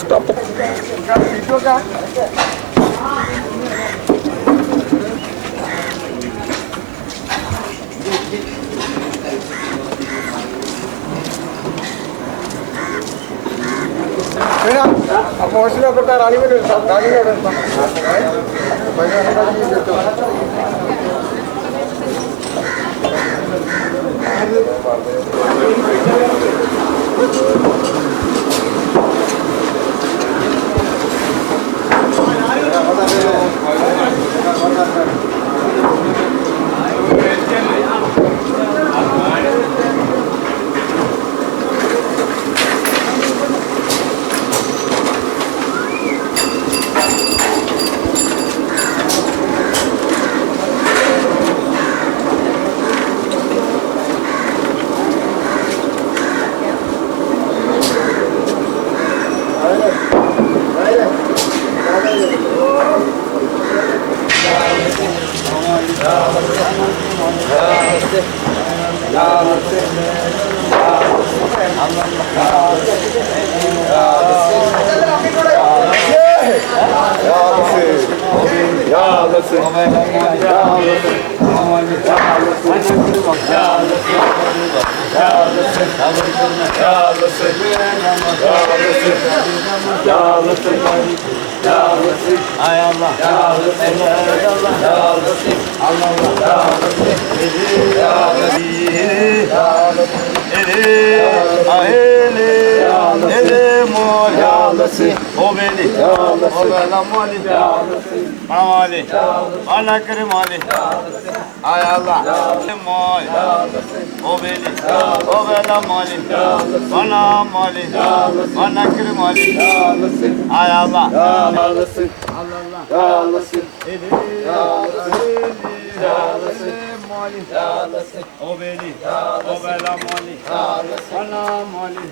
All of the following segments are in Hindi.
Stop. മോശപ്പെട്ട റാണിമേട് റാണിമേട് Ay Allah, o beni, o bela mali, mali, bana kere mali, ay Allah, mali, o beni, o bela mali, bana mali, bana kere mali, ay Allah, Allah, mali, o beni, o bela mali, bana mali,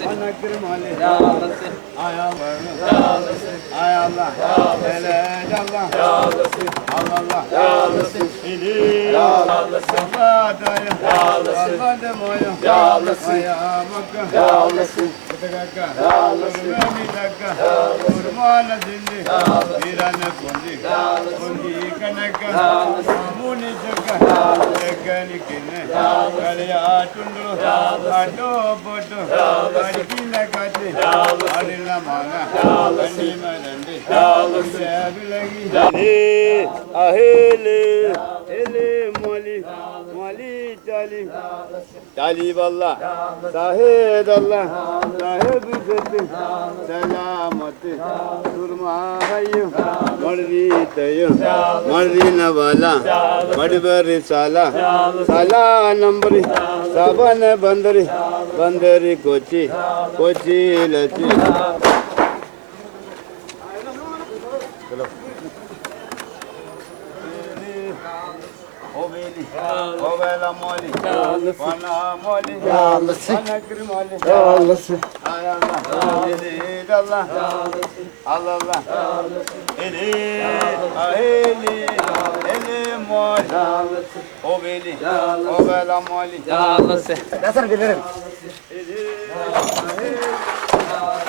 bana kere mali, ay Allah, ay Allah, hele Allah, Allah, ili, Allah daya, Allah demoya, aya makka, kutaka, kurmani dakka, kurmana dindi, virana kondi, kondi kanaka, muni jaka, ekani kine, kaliya tundro, ado bodo, arikina kati, arila manga, kani marandi, sebilagi, ahele, ele mali, mali chali, chali balla, sahid Allah, sahid izzati, salamati, surma hayyu, mardi tayu, mardi navala, madbari sala, sala nambari, saban bandari, bandari kochi, kochi lachi. O bela mali, bana mali, bana kiri mali, ay Allah, Allah, Allah, eli, aheli, eli mali, o beli, o bela mali, nasıl bilirim? Eli, aheli,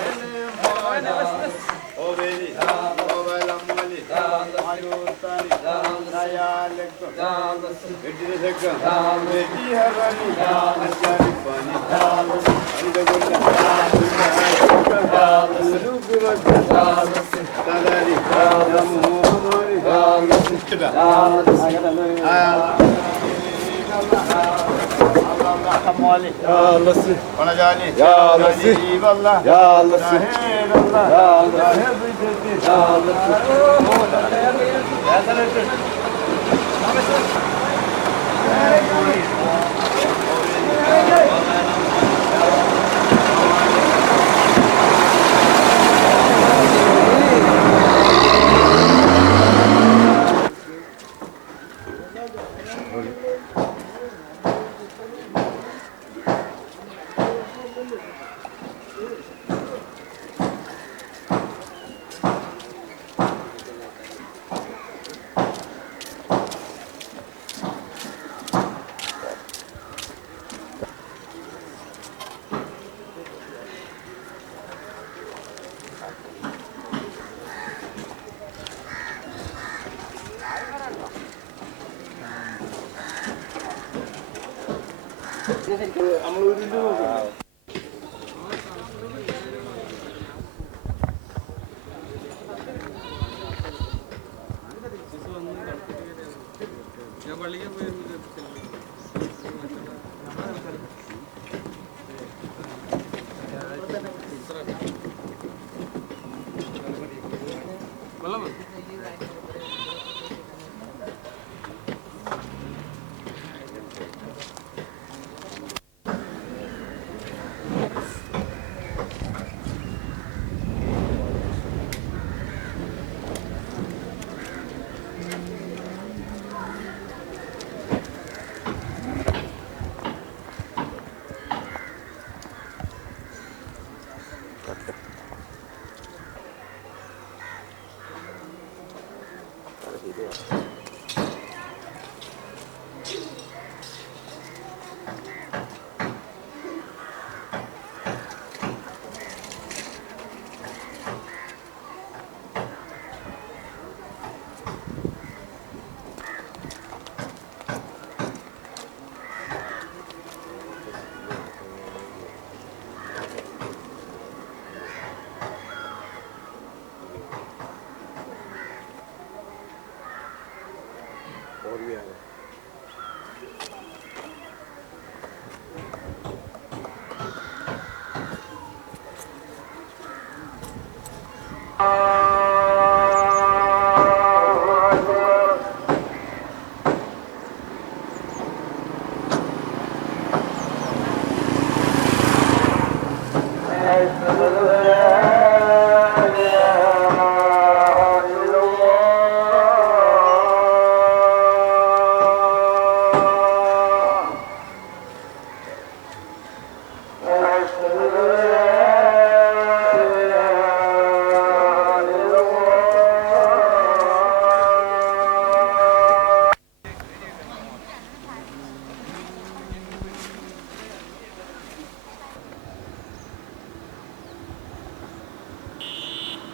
eli mali, o beli, o bela mali, ayurtani, nayalekko. Edilekka, edi harani, asari pani, andagulla, sulugurakka, tadari, namuhamari, Mali, ya Allah, bana cani, ya Allah, ya Allah, ya Allah, ya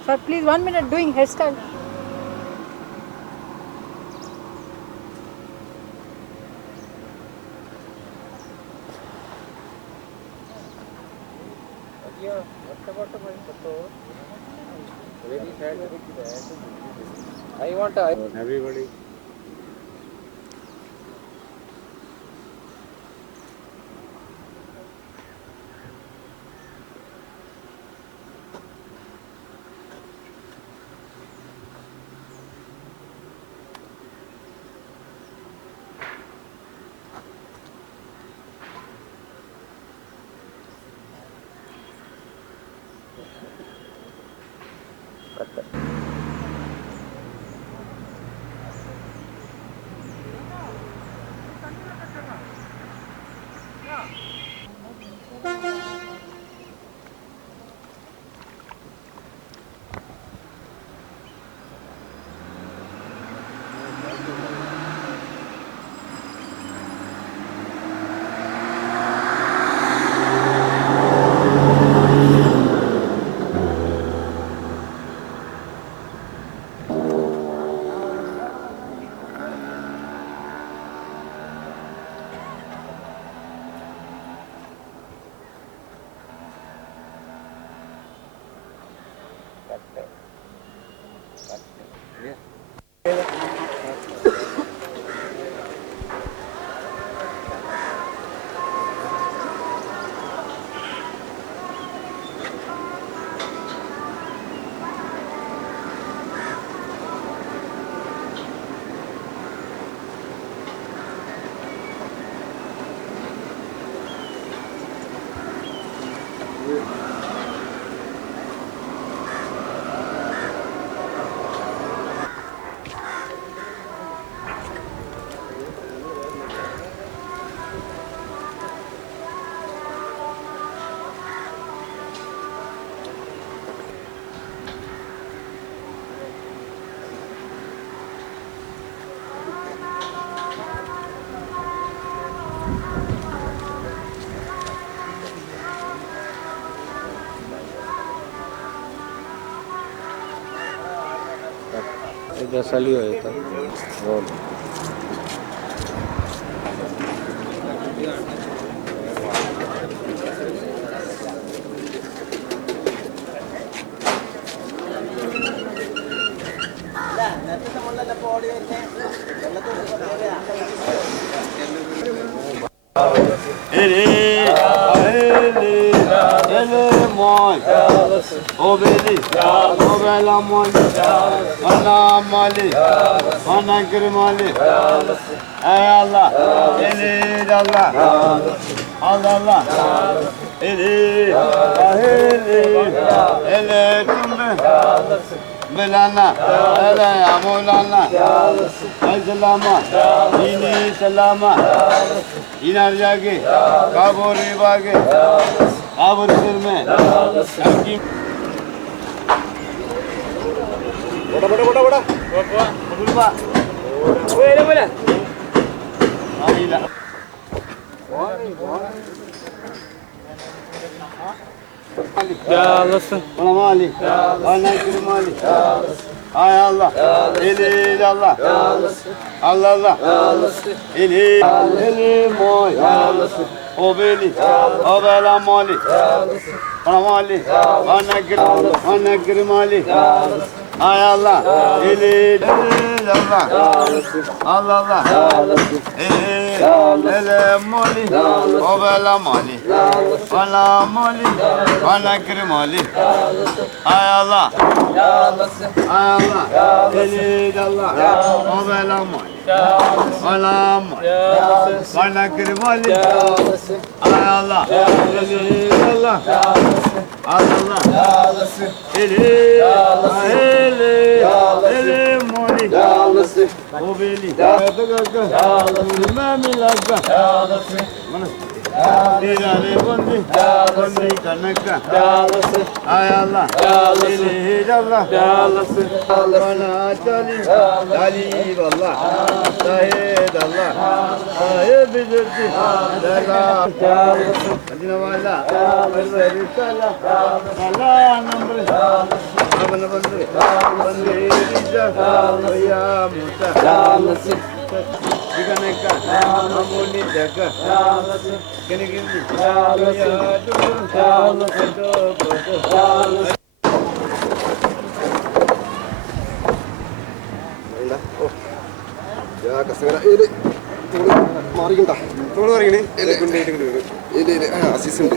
Sir, please 1 minute doing hairstyle. I want everybody. Ya salió esta. Bueno. O beni, o bela mali, ana mali, ana kırmali. Ey Allah, eli Allah, Allah, eli, eli tümbe, belana, ele ya Mevlana, ey selama, dini selama, inar jagi, kaburi bagi, kabur sirme, kim? Boda. Boda. Boleh. Alila. Ya olasın. Bana mali. Bana mali. Ay Allah. Eli Allah. Allah. Eli moy. O beni. O bela mali. Bana mali. Bana mali. Ay Allah. Eli Allah. Ele mali. O bela mali. Bana mali. Bana mali. Ay Allah. Ay Allah. Eli Allah. O bela mali. Bana mali. Bana mali. Ay Allah. Eli Allah. Allah. Eli mali. O beni. Bandi kanaka. Ay Allah. Eli Allah. Bana dali vallah. Sahid Allah. Sahib bizirdi. Dala. Adina valla. Risala. Allah namre. Abana bandre. Bandre rija. Ya Musa. Diganeka. Amoni jaga. Kenegindi. Ya kasara ini mari kita. Tolong hari ini. Ini asis ഉണ്ട്.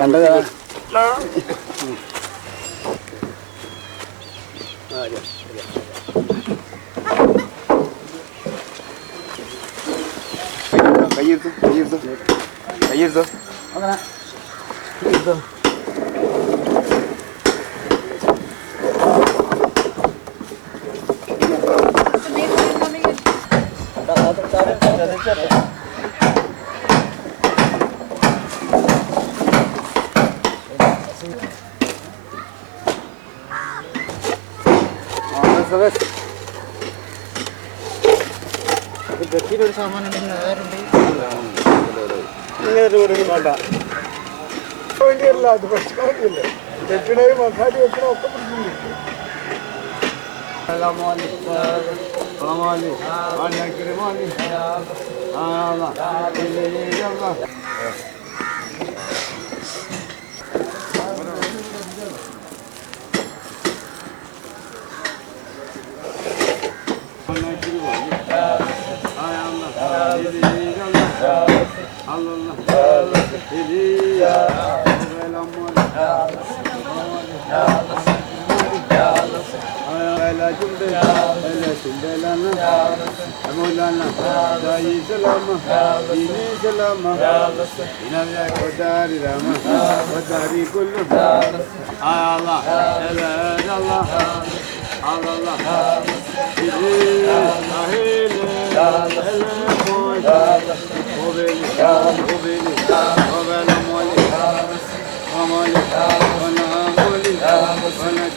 കണ്ടതാ കയ്യെടുത്തോ അങ്ങനെ ഗത്തിയിലൊരു സാമാനം ഉണ്ടെങ്കിൽ വേറുണ്ട് ഇങ്ങനെ ഒരു വേണ്ട വേണ്ടിയല്ല അത് പ്രശ്നം വേണ്ടിയല്ലേ തെറ്റിണേയും മസാല വെക്കണോ ഒക്കെ പ്രശ്നമുണ്ട്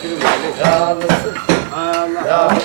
kırmalı. Yağlasın. Allah.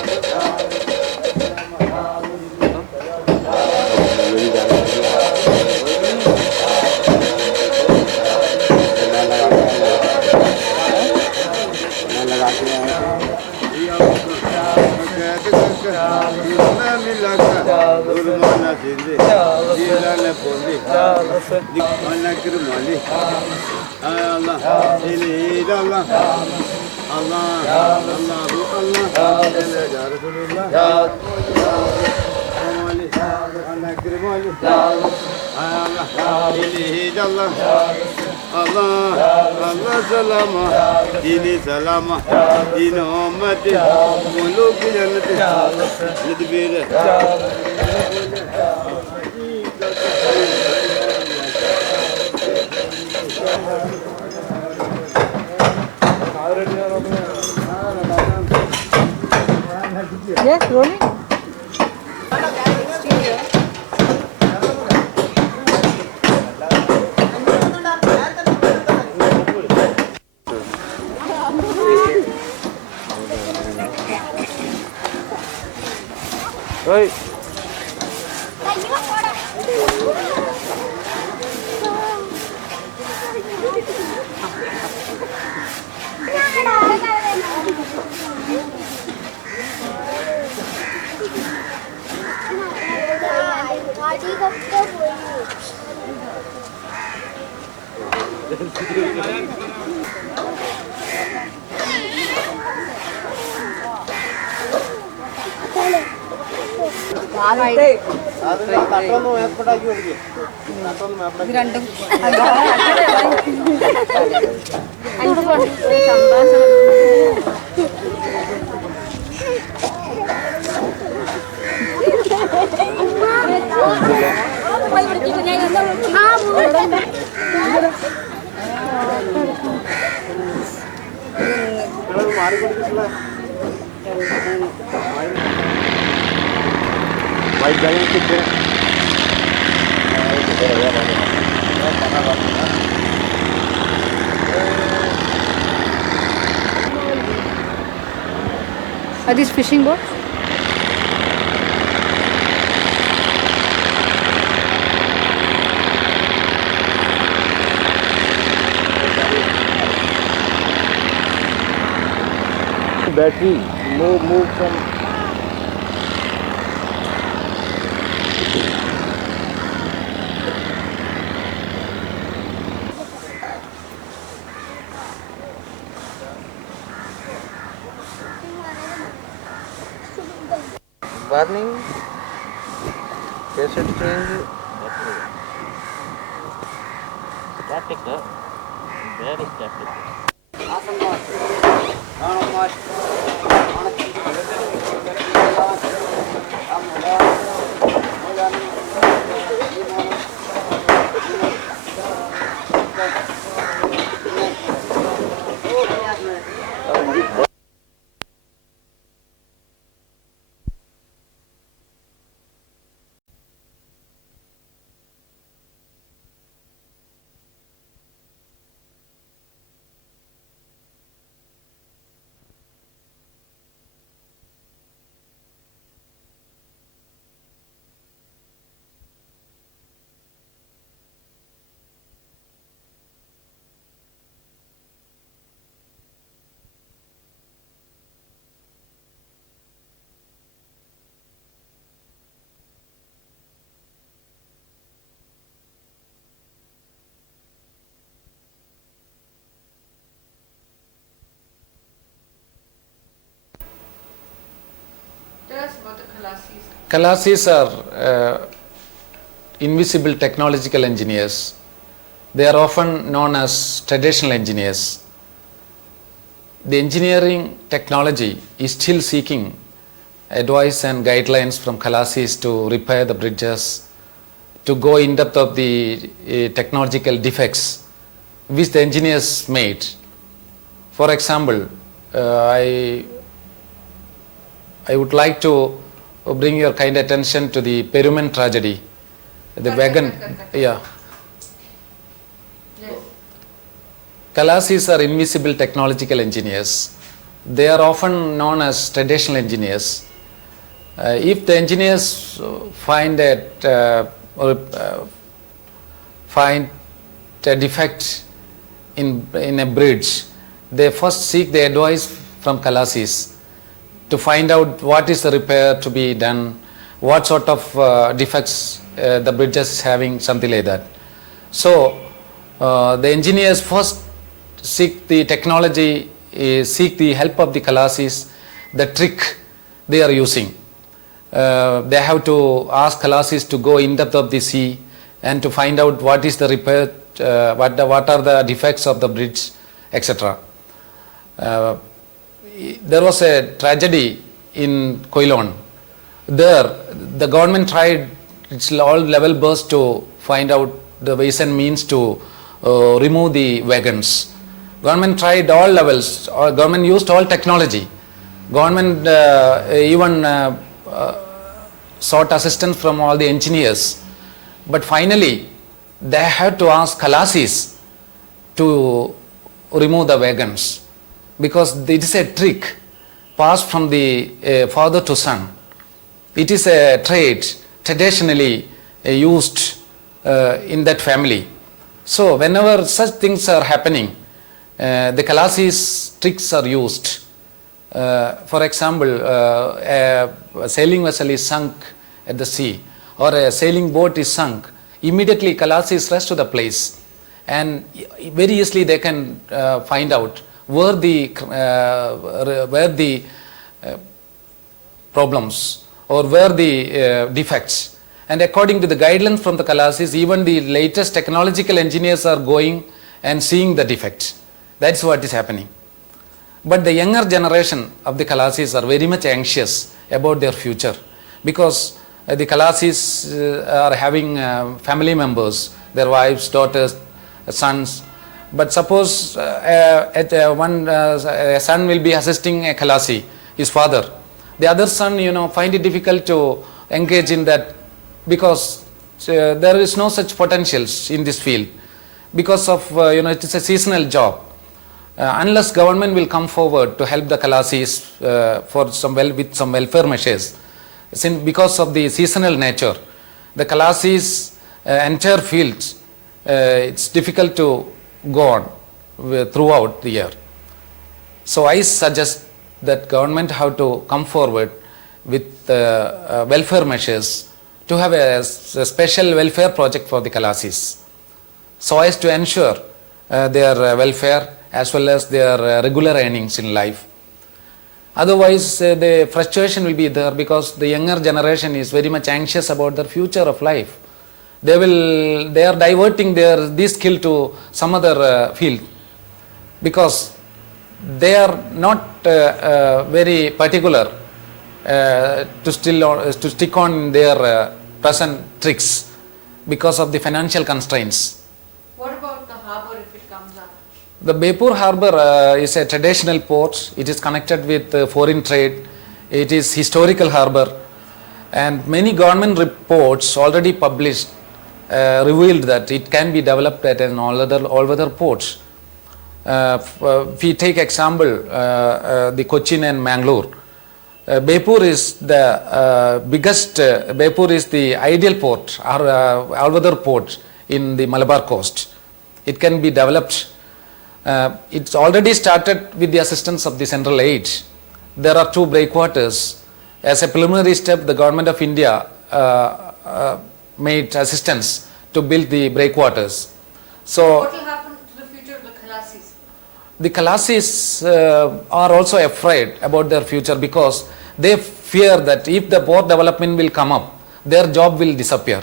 Allah salama, dini salama, dini ummati, muluk jannati, nidbir. Yes, rolling. Oi. രണ്ടും Are these fishing boats? Battery, move from. Warning. Cassette change. Static, very static. Tell us about the Khalasis. Khalasis are invisible technological engineers. They are often known as traditional engineers. The engineering technology is still seeking advice and guidelines from Khalasis to repair the bridges, to go in depth of the technological defects which the engineers made. For example, I would like to bring your kind attention to the Peruman tragedy. The wagon, yeah. Yes. Khalasis are invisible technological engineers. they are often known as traditional engineers. If the engineers find find a defect in a bridge, they first seek the advice from Kalasis to find out what is the repair to be done, what sort of defects the bridge is having, something like that. So the engineers first seek the technology, seek the help of the Kalasis, the trick they are using. They have to ask Kalasis to go in depth of the sea and to find out what is the repair, what are the defects of the bridge, etc. There was a tragedy in Koilon. There, the government tried its all level best to find out the ways and means to remove the wagons. Government tried all levels. Government used all technology. Government even sought assistance from all the engineers. But finally, they had to ask Kalasis to remove the wagons, because it is a trick passed from the father to son. It is a trade traditionally used in that family. So whenever such things are happening, the Kalasis tricks are used. For example, a sailing vessel is sunk at the sea, or a sailing boat is sunk. Immediately Kalasis rush to the place, and very easily they can find out where the problems or where the defects. And according to the guidelines from the Kalasis, even the latest technological engineers are going and seeing the defect. That's what is happening. But the younger generation of the Kalasis are very much anxious about their future, because the Kalasis are having family members, their wives, daughters, sons. But suppose a son will be assisting a Kalasi, his father. The other son, find it difficult to engage in that, because there is no such potentials in this field, because of it is a seasonal job. Unless government will come forward to help the Kalasis with some welfare measures, because of the seasonal nature, the Kalasis entire fields, it's difficult to go on throughout the year. So I suggest that government have to come forward with welfare measures to have a special welfare project for the Kalasis, so as to ensure their welfare as well as their regular earnings in life. Otherwise, the frustration will be there, because the younger generation is very much anxious about their future of life. They are diverting this skill to some other field, because they are not very particular to stick on their present tricks because of the financial constraints. What about the harbour if it comes up? The Bepur harbour is a traditional port. It is connected with foreign trade. It is historical harbour, and many government reports already published revealed that it can be developed at an all-weather port. If we take example, the Cochin and Mangalore, Bepur is the Bepur is the ideal port, or all-weather port in the Malabar coast. It can be developed. It's already started with the assistance of the central aid. There are 2 breakwaters. As a preliminary step, the government of India made assistance to build the breakwaters. So What will happen to the future of the Kalasis? the Kalasis are also afraid about their future, because they fear that if the port development will come up, their job will disappear.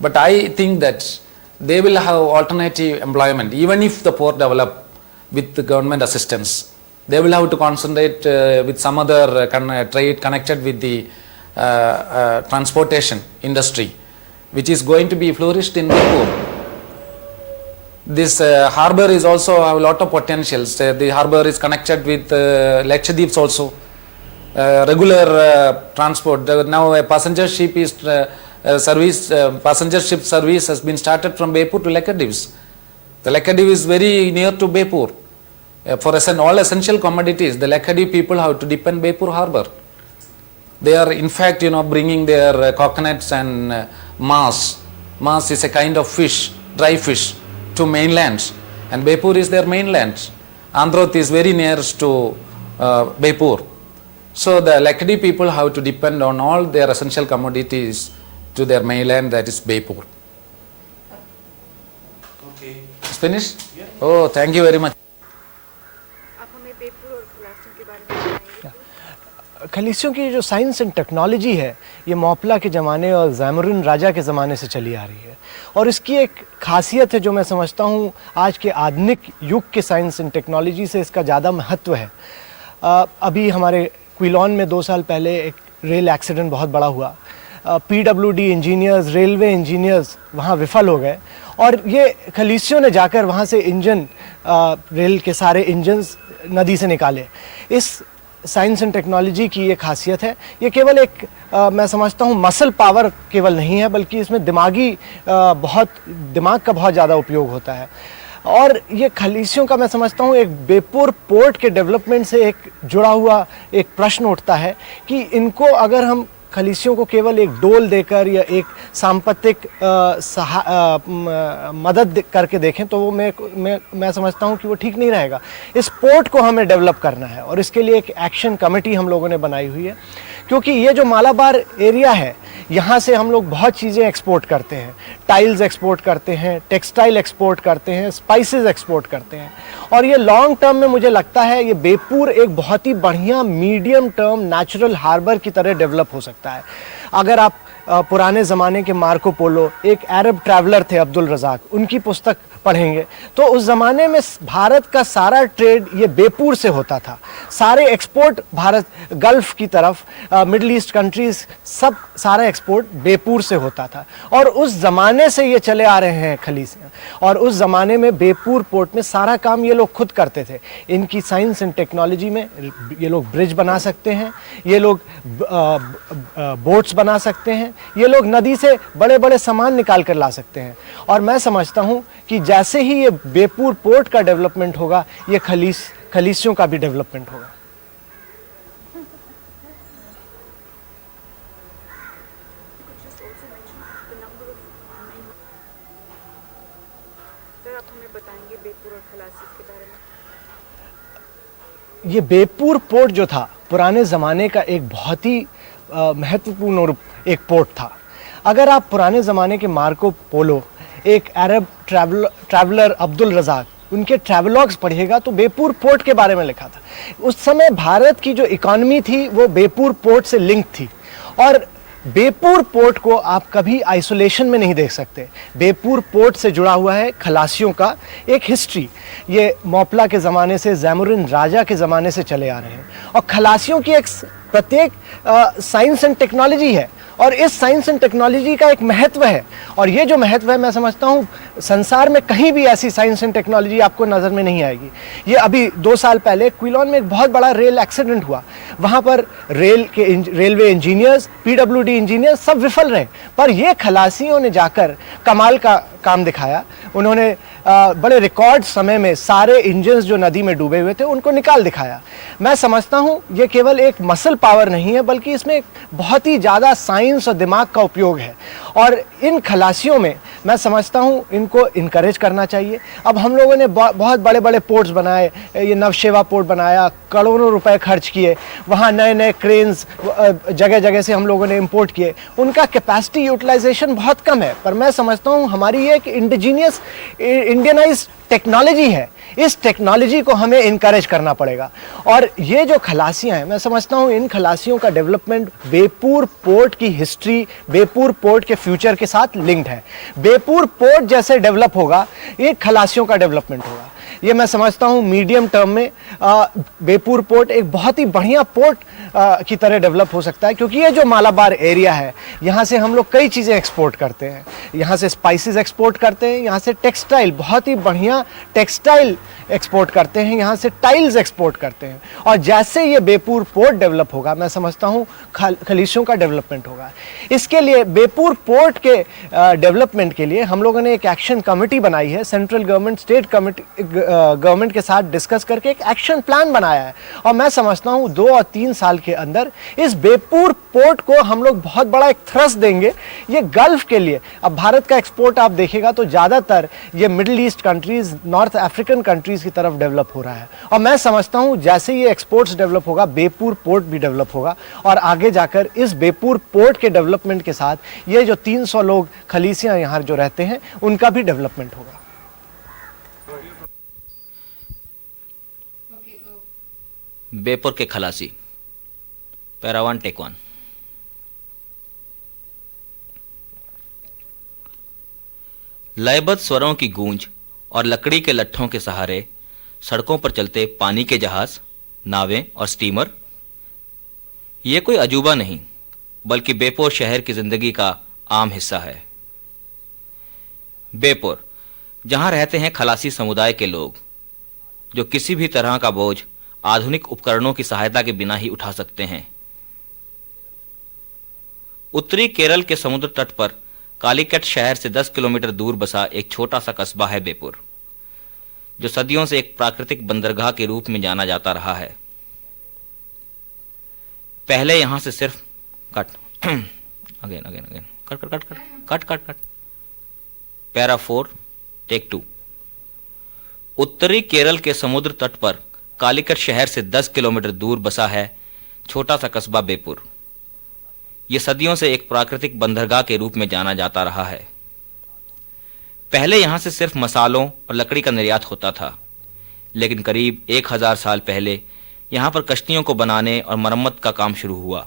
But I think that they will have alternative employment. Even if the port develop with the government assistance, they will have to concentrate with some other trade connected with the transportation industry, which is going to be flourished in Bepur. This harbour is also have a lot of potentials. The harbour is connected with Lakshadweeps also. Regular transport. Now a passenger ship is passenger ship service has been started from Bepur to Lakshadweeps. The Lakshadweep is very near to Bepur. For all essential commodities, the Lakkadi people have to depend Bepur harbor. They are in fact, bringing their coconuts and mas. Mas is a kind of fish, dry fish, to mainlands, and Bepur is their mainland. Andhra is very nearest to Bepur. So the Lakkadi people have to depend on all their essential commodities to their mainland, that is Bepur. Okay. It's finished? Yeah. Oh, thank you very much. खलीसियों की जो साइंस एंड टेक्नोलॉजी है ये मौपला के ज़माने और ज़ैमुरिन राजा के ज़माने से चली आ रही है और इसकी एक खासियत है जो मैं समझता हूँ आज के आधुनिक युग के साइंस एंड टेक्नोलॉजी से इसका ज़्यादा महत्व है। अभी हमारे क्विलॉन में 2 साल पहले एक रेल एक्सीडेंट बहुत बड़ा हुआ। PWD इंजीनियर्स, रेलवे इंजीनियर्स वहाँ विफल हो गए और ये खलीसियों ने जाकर वहाँ से इंजन, रेल के सारे इंजन्स नदी से निकाले। इस साइंस एंड टेक्नोलॉजी की ये खासियत है। ये केवल एक मैं समझता हूँ मसल पावर केवल नहीं है, बल्कि इसमें दिमाग का बहुत ज़्यादा उपयोग होता है। और ये खलीसियों का मैं समझता हूँ एक बेपुर पोर्ट के डेवलपमेंट से एक जुड़ा हुआ एक प्रश्न उठता है कि इनको अगर हम खलीसियों को केवल एक डोल देकर या एक सांपत्तिक मदद करके देखें तो वो मैं समझता हूँ कि वो ठीक नहीं रहेगा। इस पोर्ट को हमें डेवलप करना है और इसके लिए एक एक्शन कमेटी हम लोगों ने बनाई हुई है, क्योंकि ये जो मालाबार एरिया है यहाँ से हम लोग बहुत चीज़ें एक्सपोर्ट करते हैं। टाइल्स एक्सपोर्ट करते हैं, टेक्सटाइल एक्सपोर्ट करते हैं, स्पाइसेस एक्सपोर्ट करते हैं और ये लॉन्ग टर्म में मुझे लगता है ये बेपुर एक बहुत ही बढ़िया मीडियम टर्म नेचुरल हार्बर की तरह डेवलप हो सकता है। अगर आप पुराने ज़माने के मार्को पोलो, एक अरब ट्रैवलर थे अब्दुल रज़ाक, उनकी पुस्तक पढ़ेंगे तो उस ज़माने में भारत का सारा ट्रेड ये बेपुर से होता था। सारे एक्सपोर्ट भारत गल्फ़ की तरफ, मिडल ईस्ट कंट्रीज़, सब सारा एक्सपोर्ट बेपुर से होता था और उस ज़माने से ये चले आ रहे हैं खलीसियाँ। और उस ज़माने में बेपुर पोर्ट में सारा काम ये लोग खुद करते थे। इनकी साइंस एंड टेक्नोलॉजी में ये लोग ब्रिज बना सकते हैं, ये लोग बोट्स बना सकते हैं, ये लोग नदी से बड़े बड़े सामान निकाल कर ला सकते हैं। और मैं समझता हूँ कि जैसे ही ये बेपुर पोर्ट का डेवलपमेंट होगा, ये खलीसियों का भी डेवलपमेंट होगा। ये बेपुर पोर्ट जो था पुराने ज़माने का एक बहुत ही महत्वपूर्ण एक पोर्ट था। अगर आप पुराने ज़माने के मार्को पोलो, एक अरब ट्रैवलर अब्दुल रज़ाक, उनके ट्रैवलॉग्स पढ़िएगा तो बेपुर पोर्ट के बारे में लिखा था। उस समय भारत की जो इकॉनमी थी वो बेपुर पोर्ट से लिंक थी और बेपुर पोर्ट को आप कभी आइसोलेशन में नहीं देख सकते। बेपुर पोर्ट से जुड़ा हुआ है खलासियों का एक हिस्ट्री। ये मौपला के ज़माने से, ज़ैमुरिन राजा के ज़माने से चले आ रहे हैं और खलासियों की एक प्रत्येक साइंस एंड टेक्नोलॉजी है और इस साइंस एंड टेक्नोलॉजी का एक महत्व है और ये जो महत्व है मैं समझता हूँ संसार में कहीं भी ऐसी साइंस एंड टेक्नोलॉजी आपको नज़र में नहीं आएगी। ये अभी 2 साल पहले क्विलॉन में एक बहुत बड़ा रेल एक्सीडेंट हुआ। वहाँ पर रेलवे इंजीनियर्स, PWD इंजीनियर्स सब विफल रहे, पर ये खलासियों ने जाकर कमाल का काम दिखाया। उन्होंने बड़े रिकॉर्ड समय में सारे इंजन्स जो नदी में डूबे हुए थे उनको निकाल दिखाया। मैं समझता हूँ ये केवल एक मसल पावर नहीं है, बल्कि इसमें बहुत ही ज़्यादा साइंस और दिमाग का उपयोग है और इन खलासियों में मैं समझता हूँ इनको इनकरेज करना चाहिए। अब हम लोगों ने बहुत बड़े बड़े पोर्ट्स बनाए, ये नवशेवा पोर्ट बनाया, करोड़ों रुपए खर्च किए, वहाँ नए नए क्रेन्स जगह जगह से हम लोगों ने इंपोर्ट किए। उनका कैपेसिटी यूटिलाइजेशन बहुत कम है, पर मैं समझता हूँ हमारी ये एक इंडिजीनियस इंडियनाइज्ड टेक्नोलॉजी है। इस टेक्नोलॉजी को हमें इनकरेज करना पड़ेगा और ये जो खलासियाँ हैं मैं समझता हूँ इन खलासियों का डेवलपमेंट बेपुर पोर्ट की हिस्ट्री, बेपुर पोर्ट के फ्यूचर के साथ लिंक्ड है। बेपुर पोर्ट जैसे डेवलप होगा ये खलासियों का डेवलपमेंट होगा। ये मैं समझता हूँ मीडियम टर्म में बेपुर पोर्ट एक बहुत ही बढ़िया पोर्ट की तरह डेवलप हो सकता है, क्योंकि ये जो मालाबार एरिया है यहाँ से हम लोग कई चीज़ें एक्सपोर्ट करते हैं। यहाँ से स्पाइसेस एक्सपोर्ट करते हैं, यहाँ से टेक्सटाइल, बहुत ही बढ़िया टेक्सटाइल एक्सपोर्ट करते हैं, यहाँ से टाइल्स एक्सपोर्ट करते हैं और जैसे ये बेपुर पोर्ट डेवलप होगा मैं समझता हूँ खलीसियों का डेवलपमेंट होगा। इसके लिए बेपुर पोर्ट के डेवलपमेंट के लिए हम लोगों ने एक एक्शन कमेटी बनाई है। सेंट्रल गवर्नमेंट, स्टेट गवर्नमेंट के साथ डिस्कस करके एक एक्शन प्लान बनाया है और मैं समझता हूँ 2 और 3 साल के अंदर इस बेपूर पोर्ट को हम लोग बहुत बड़ा एक थ्रस्ट देंगे ये गल्फ के लिए। अब भारत का एक्सपोर्ट आप देखेगा तो ज़्यादातर ये middle east countries, north African countries की तरफ डेवलप हो रहा है और मैं समझता हूँ जैसे ये एक्सपोर्ट्स डेवलप होगा बेपूर पोर्ट भी डेवलप होगा और आगे जाकर इस बेपूर पोर्ट के डेवलपमेंट के साथ ये जो 300 लोग खलीसियाँ यहाँ जो रहते हैं उनका भी डेवलपमेंट होगा। Okay, go. बेपुर के खलासी। Para 1 take 1। लयबद्ध स्वरों की गूंज और लकड़ी के लट्ठों के सहारे सड़कों पर चलते पानी के जहाज, नावें और स्टीमर, ये कोई अजूबा नहीं बल्कि बेपोर शहर की जिंदगी का आम हिस्सा है। बेपोर, जहां रहते हैं खलासी समुदाय के लोग जो किसी भी तरह का बोझ आधुनिक उपकरणों की सहायता के बिना ही उठा सकते हैं। उत्तरी केरल के समुद्र तट पर कालीकट शहर से 10 किलोमीटर दूर बसा एक छोटा सा कस्बा है बेपुर, जो सदियों से एक प्राकृतिक बंदरगाह के रूप में जाना जाता रहा है। पहले यहां से सिर्फ कट पैरा 4 टेक 2। उत्तरी केरल के समुद्र तट पर कालीकट शहर से 10 किलोमीटर दूर बसा है छोटा सा कस्बा बेपुर। यह सदियों से एक प्राकृतिक बंदरगाह के रूप में जाना जाता रहा है। पहले यहां से सिर्फ मसालों और लकड़ी का निर्यात होता था, लेकिन करीब 1000 साल पहले यहां पर कश्तियों को बनाने और मरम्मत का काम शुरू हुआ।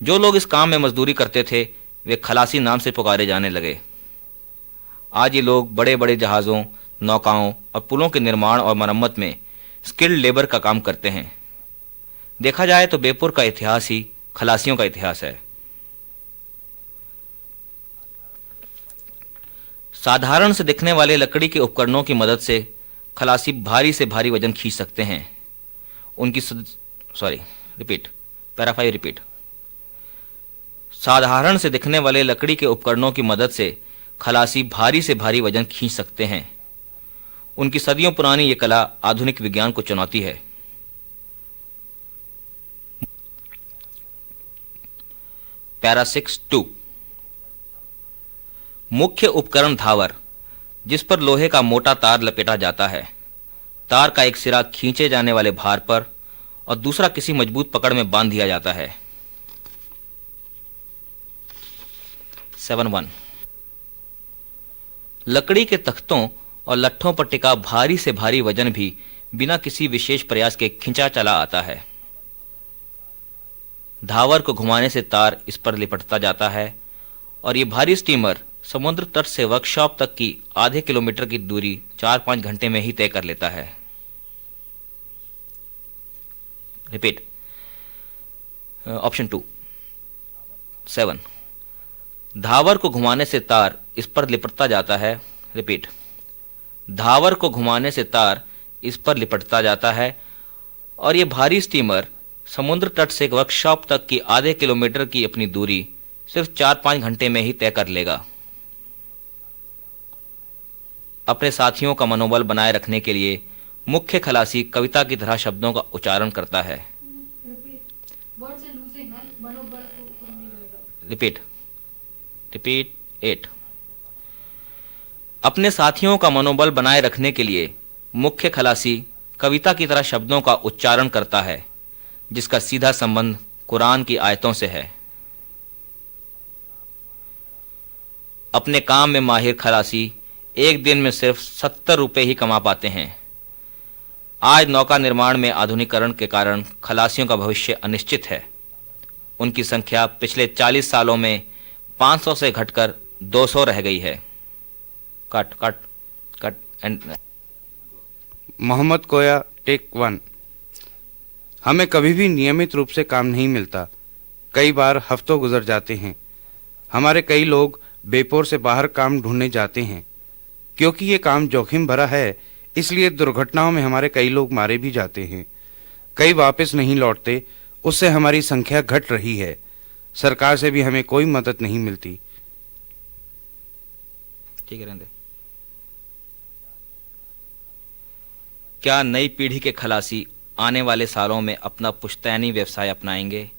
जो लोग इस काम में मजदूरी करते थे वे खलासी नाम से पुकारे जाने लगे। आज ये लोग बड़े बड़े जहाज़ों, नौकाओं और पुलों के निर्माण और मरम्मत में स्किल्ड लेबर का काम करते हैं। देखा जाए तो बेपुर का इतिहास ही खलासियों का इतिहास है। साधारण से दिखने वाले लकड़ी के उपकरणों की मदद से खलासी भारी से भारी वजन खींच सकते हैं। Para 5 repeat. साधारण से दिखने वाले लकड़ी के उपकरणों की मदद से खलासी भारी से भारी वजन खींच सकते हैं। उनकी सदियों पुरानी यह कला आधुनिक विज्ञान को चुनौती है। पैरा 6-2। मुख्य उपकरण धावर, जिस पर लोहे का मोटा तार लपेटा जाता है। तार का एक सिरा खींचे जाने वाले भार पर और दूसरा किसी मजबूत पकड़ में बांध दिया जाता है। 7-1। लकड़ी के तख्तों और लट्ठों पर टिका भारी से भारी वजन भी बिना किसी विशेष प्रयास के खिंचा चला आता है। धावर को घुमाने से तार इस पर लिपटता जाता है और ये भारी स्टीमर समुद्र तट से वर्कशॉप तक की आधे किलोमीटर की दूरी 4-5 घंटे में ही तय कर लेता है। रिपीट। ऑप्शन 2 7। धावर को घुमाने से तार इस पर लिपटता जाता है। रिपीट। धावर को घुमाने से तार इस पर लिपटता जाता है और ये भारी स्टीमर समुद्र तट से वर्कशॉप तक की आधे किलोमीटर की अपनी दूरी सिर्फ 4-5 घंटे में ही तय कर लेगा। अपने साथियों का मनोबल बनाए रखने के लिए मुख्य खलासी कविता की तरह शब्दों का उच्चारण करता है। रिपीट। 8। अपने साथियों का मनोबल बनाए रखने के लिए मुख्य खलासी कविता की तरह शब्दों का उच्चारण करता है, जिसका सीधा संबंध कुरान की आयतों से है। अपने काम में माहिर खलासी एक दिन में सिर्फ 70 रुपए ही कमा पाते हैं। आज नौका निर्माण में आधुनिकीकरण के कारण खलासियों का भविष्य अनिश्चित है। उनकी संख्या पिछले 40 सालों में 500 से घटकर 200 रह गई है। Cut end. Mohammed Koya take 1। हमें कभी भी नियमित रूप से काम नहीं मिलता। कई बार हफ्तों गुजर जाते हैं। हमारे कई लोग बेपोर से बाहर काम ढूंढने जाते हैं। क्योंकि ये काम जोखिम भरा है, इसलिए दुर्घटनाओं में हमारे कई लोग मारे भी जाते हैं। कई वापस नहीं लौटते। उससे हमारी संख्या घट रही है। सरकार से भी हमें कोई मदद नहीं मिलती। ठीक है, रहने दे। क्या नई पीढ़ी के खलासी आने वाले सालों में अपना पुश्तैनी व्यवसाय अपनाएंगे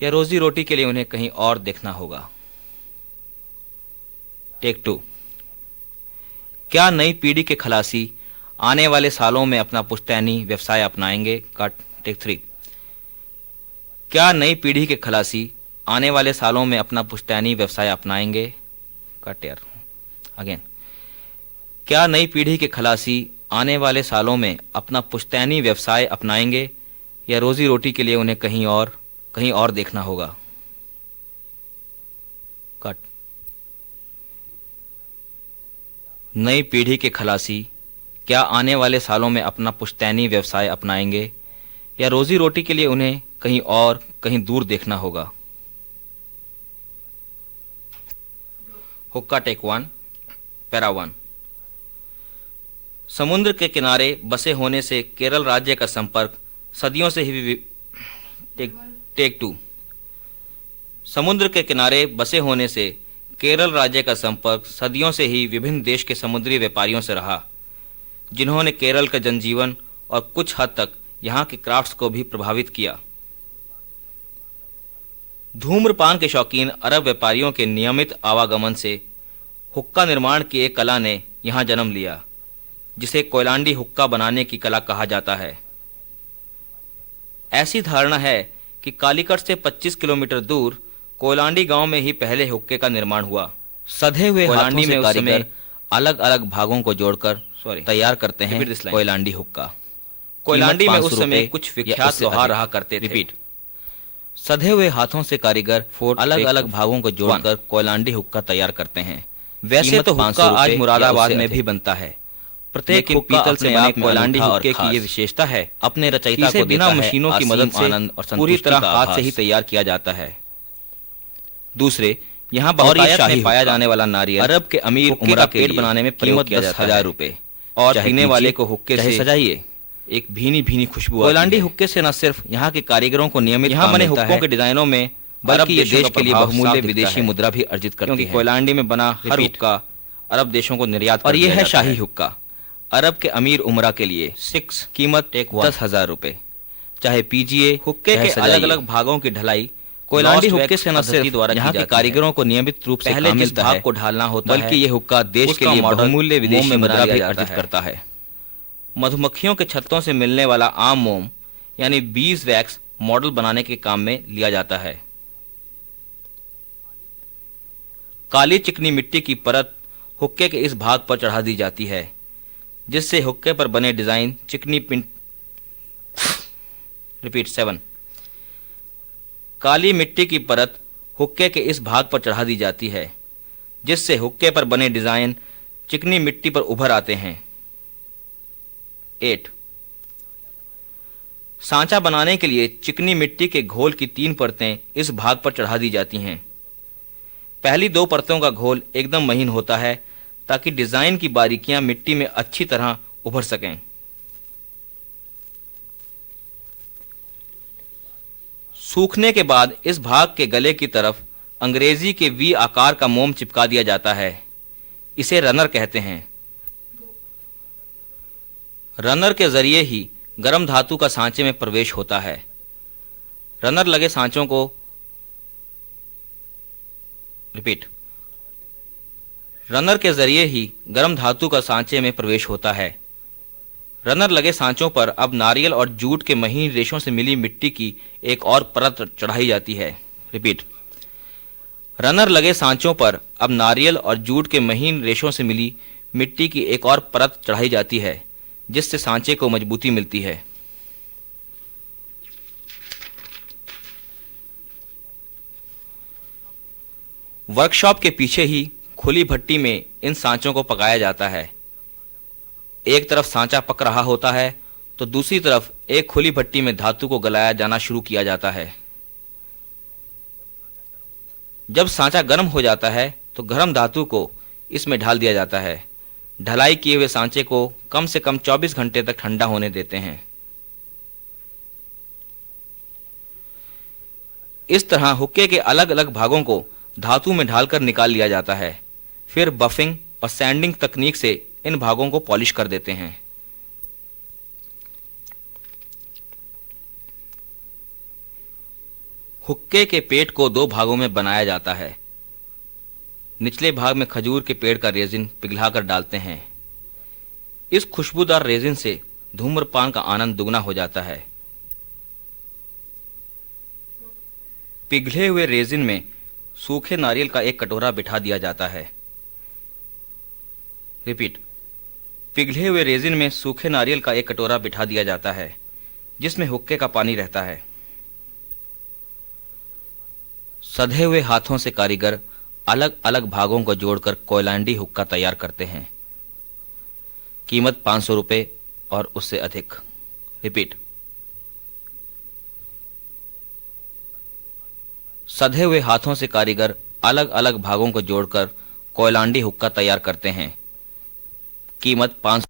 या रोजी रोटी के लिए उन्हें कहीं और देखना होगा? टेक 2। क्या नई पीढ़ी के खलासी आने वाले सालों में अपना पुश्तैनी व्यवसाय अपनाएंगे? कट। टेक 3। क्या नई पीढ़ी के खलासी आने वाले सालों में अपना पुश्तैनी व्यवसाय अपनाएंगे? कट यार अगेन। क्या नई पीढ़ी के खलासी आने वाले सालों में अपना पुश्तैनी व्यवसाय अपनाएंगे या रोजी रोटी के लिए उन्हें कहीं और देखना होगा? कट। नई पीढ़ी के खलासी क्या आने वाले सालों में अपना पुश्तैनी व्यवसाय अपनाएंगे या रोजी रोटी के लिए उन्हें कहीं दूर देखना होगा? हुक्का। टेक 1। पैरा 1। समुद्र के किनारे बसे होने से केरल राज्य का संपर्क सदियों से ही टेक 2। समुद्र के किनारे बसे होने से केरल राज्य का संपर्क सदियों से ही विभिन्न देश के समुद्री व्यापारियों से रहा, जिन्होंने केरल का जनजीवन और कुछ हद तक यहाँ के क्राफ्ट्स को भी प्रभावित किया। धूम्रपान के शौकीन अरब व्यापारियों के नियमित आवागमन से हुक्का निर्माण की एक कला ने यहाँ जन्म लिया, जिसे कोयलांडी हुक्का बनाने की कला कहा जाता है। ऐसी धारणा है कि कालीकट से 25 किलोमीटर दूर कोयलांडी गांव में ही पहले हुक्के का निर्माण हुआ। सधे हुए कोयलांडी में कारीगर अलग अलग भागों को जोड़कर तैयार करते हैं कोयलांडी हुक्का। कोयलांडी में उस समय कुछ विख्यात त्योहार रहा करते थे। सधे हुए हाथों से कारीगर अलग अलग भागों को जोड़कर कोयलांडी हुक्का तैयार करते हैं। वैसे तो हुक्का आज मुरादाबाद में भी बनता है। प्रत्येक पीतल से बने कोयलांडी हुक्के की ये विशेषता है, अपने रचयिता को बिना मशीनों की मदद से आनंद और पूरी तरह हाथ से ही तैयार किया जाता है। दूसरे, यहाँ बहुतायत में पाया जाने वाला नारियल अरब के अमीर उमरा के पेट बनाने में कीमत 10,000 रुपए, और पीने वाले को हुक्के से सजाइए एक भीनी भीनी खुशबू। कोयलांडी हुक्के से न सिर्फ यहाँ के कारीगरों को नियमित यहाँ बने हुक्कों के डिजाइनों में, बल्कि ये देश के लिए बहुमूल्य विदेशी मुद्रा भी अर्जित करती है। कोयलांडी में बना हर हुक्का अरब देशों को निर्यात और ये है शाही हुक्का अरब के अमीर उमरा के लिए। 6 कीमत 10,000 रुपए। चाहे पीजिए। हुक्के के अलग अलग भागों की ढलाई कोयलांडी हुक्के से न सिर्फ यहाँ के कारीगरों को नियमित रूप से पहले जिस भाग को ढालना होता है, बल्कि ये हुक्का देश के लिए बहुमूल्य विदेशी मुद्रा भी अर्जित करता है। मधुमक्खियों के छत्तों से मिलने वाला आम मोम यानी बीज वैक्स मॉडल बनाने के काम में लिया जाता है। काली चिकनी मिट्टी की परत हुक्के के इस भाग पर चढ़ा दी जाती है, जिससे हुक्के पर बने डिजाइन चिकनी पिंट 7 काली मिट्टी की परत हुक्के के इस भाग पर चढ़ा दी जाती है, जिससे हुक्के पर बने डिजाइन चिकनी मिट्टी पर उभर आते हैं। 8 सांचा बनाने के लिए चिकनी मिट्टी के घोल की 3 परतें इस भाग पर चढ़ा दी जाती हैं। पहली 2 परतों का घोल एकदम महीन होता है, ताकि डिजाइन की बारीकियां मिट्टी में अच्छी तरह उभर सकें। सूखने के बाद इस भाग के गले की तरफ अंग्रेजी के वी आकार का मोम चिपका दिया जाता है। इसे रनर कहते हैं। रनर के जरिए ही गर्म धातु का सांचे में प्रवेश होता है। रनर लगे सांचों को रनर के जरिए ही गर्म धातु का सांचे में प्रवेश होता है। रनर लगे सांचों पर अब नारियल और जूट के महीन रेशों से मिली मिट्टी की एक और परत चढ़ाई जाती है। रनर लगे सांचों पर अब नारियल और जूट के महीन रेशों से मिली मिट्टी की एक और परत चढ़ाई जाती है, जिससे सांचे को मजबूती मिलती है। वर्कशॉप के पीछे ही खुली भट्टी में इन सांचों को पकाया जाता है। एक तरफ सांचा पक रहा होता है तो दूसरी तरफ एक खुली भट्टी में धातु को गलाया जाना शुरू किया जाता है। जब सांचा गर्म हो जाता है तो गर्म धातु को इसमें ढाल दिया जाता है। ढलाई किए हुए सांचे को कम से कम 24 घंटे तक ठंडा होने देते हैं। इस तरह हुक्के के अलग अलग भागों को धातु में ढालकर निकाल लिया जाता है। फिर बफिंग और सैंडिंग तकनीक से इन भागों को पॉलिश कर देते हैं। हुक्के के पेट को दो भागों में बनाया जाता है। निचले भाग में खजूर के पेड़ का रेजिन पिघलाकर डालते हैं। इस खुशबूदार रेजिन से धूम्रपान का आनंद दुगना हो जाता है। पिघले हुए रेजिन में सूखे नारियल का एक कटोरा बिठा दिया जाता है। रिपीट, पिघले हुए रेजिन में सूखे नारियल का एक कटोरा बिठा दिया जाता है जिसमें हुक्के का पानी रहता है। सधे हुए हाथों से कारीगर अलग अलग भागों को जोड़कर कोयलांडी हुक्का तैयार करते हैं। कीमत 500 रुपये और उससे अधिक। रिपीट, सधे हुए हाथों से कारीगर अलग अलग भागों को जोड़कर कोयलांडी हुक्का तैयार करते हैं। कीमत 500